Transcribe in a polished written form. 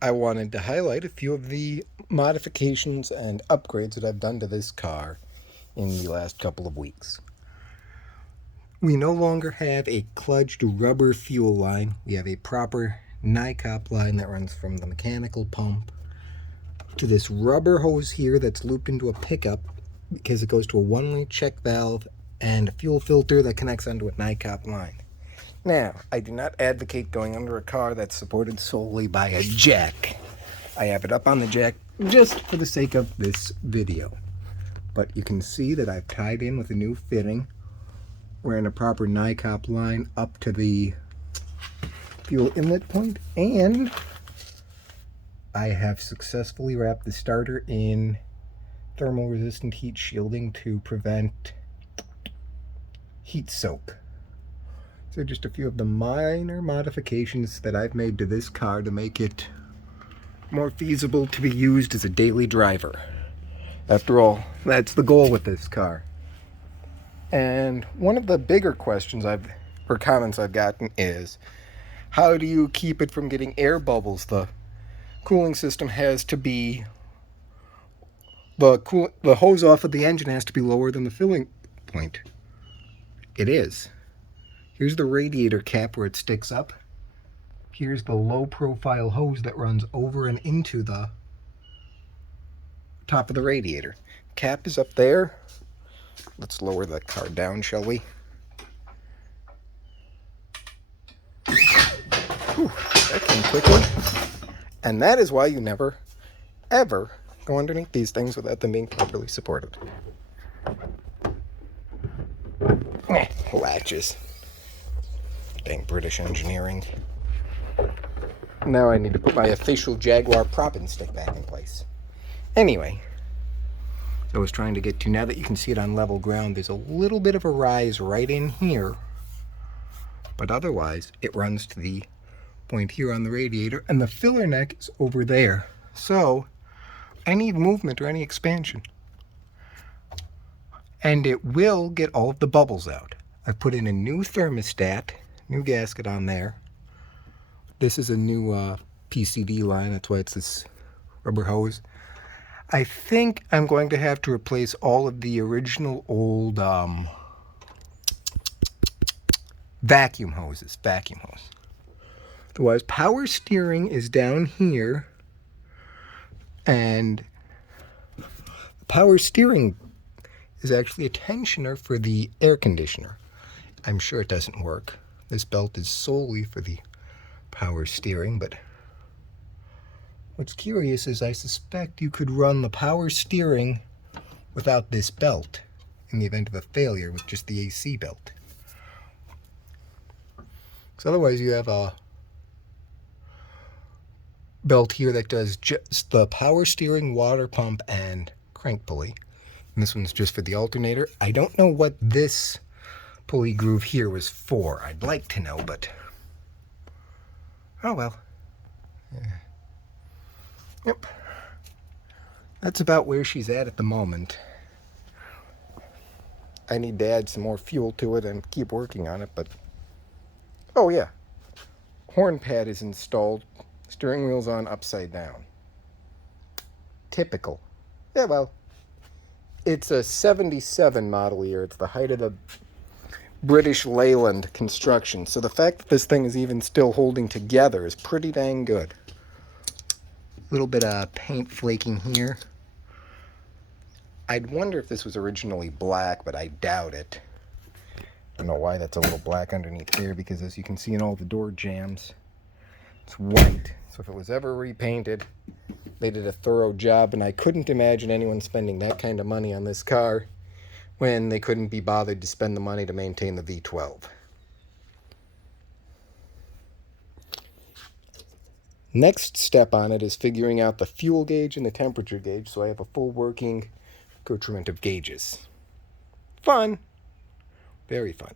I wanted to highlight a few of the modifications and upgrades that I've done to this car in the last couple of weeks. We no longer have a kludged rubber fuel line. We have a proper NICOP line that runs from the mechanical pump to this rubber hose here that's looped into a pickup because it goes to a one-way check valve and a fuel filter that connects onto a NICOP line. Now, I do not advocate going under a car that's supported solely by a jack. I have it up on the jack just for the sake of this video. But you can see that I've tied in with a new fitting. We're in a proper NICOP line up to the fuel inlet point, and I have successfully wrapped the starter in thermal resistant heat shielding to prevent heat soak. So just a few of the minor modifications that I've made to this car to make it more feasible to be used as a daily driver. After all, that's the goal with this car. And one of the bigger questions or comments I've gotten is, how do you keep it from getting air bubbles? The cooling system has to be, the hose off of the engine has to be lower than the filling point. It is. Here's the radiator cap where it sticks up. Here's the low profile hose that runs over and into the top of the radiator. Cap is up there. Let's lower the car down, shall we? Whew, that came quickly. And that is why you never, ever go underneath these things without them being properly supported. Latches. Dang British engineering. Now I need to put my official Jaguar prop and stick back in place. Anyway, I was trying to get to, now that you can see it on level ground, there's a little bit of a rise right in here, but otherwise it runs to the point here on the radiator, and the filler neck is over there. So I need movement or any expansion, and it will get all of the bubbles out. I've put in a new thermostat, new gasket on there. This is a new PCD line, that's why it's this rubber hose. I think I'm going to have to replace all of the original old vacuum hoses. Otherwise, power steering is down here, and power steering is actually a tensioner for the air conditioner. I'm sure it doesn't work. This belt is solely for the power steering, but what's curious is I suspect you could run the power steering without this belt in the event of a failure with just the AC belt. So otherwise you have a belt here that does just the power steering, water pump, and crank pulley. And this one's just for the alternator. I don't know what this pulley groove here was for. I'd like to know, but oh well. Yeah. Yep. That's about where she's at the moment. I need to add some more fuel to it and keep working on it, but oh yeah. Horn pad is installed. Steering wheel's on upside down. Typical. Yeah, well, it's a 77 model year. It's the height of the British Leyland construction. So the fact that this thing is even still holding together is pretty dang good. A little bit of paint flaking here. I'd wonder if this was originally black, but I doubt it. I don't know why that's a little black underneath here, because as you can see in all the door jambs, it's white. So if it was ever repainted, they did a thorough job, and I couldn't imagine anyone spending that kind of money on this car when they couldn't be bothered to spend the money to maintain the V12. Next step on it is figuring out the fuel gauge and the temperature gauge, so I have a full working accoutrement of gauges. Fun. Very fun.